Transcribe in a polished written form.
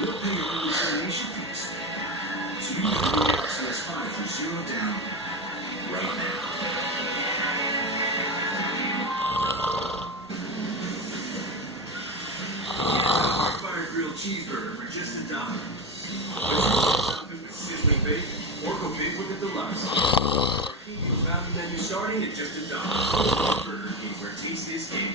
We'll pay your early termination fees. So you can get Access 5 for $0 down right now. Fire grilled cheeseburger for just $1. With sizzling bacon or go big with the deluxe. Your value menu starting at just $1. Burger King, where taste is king.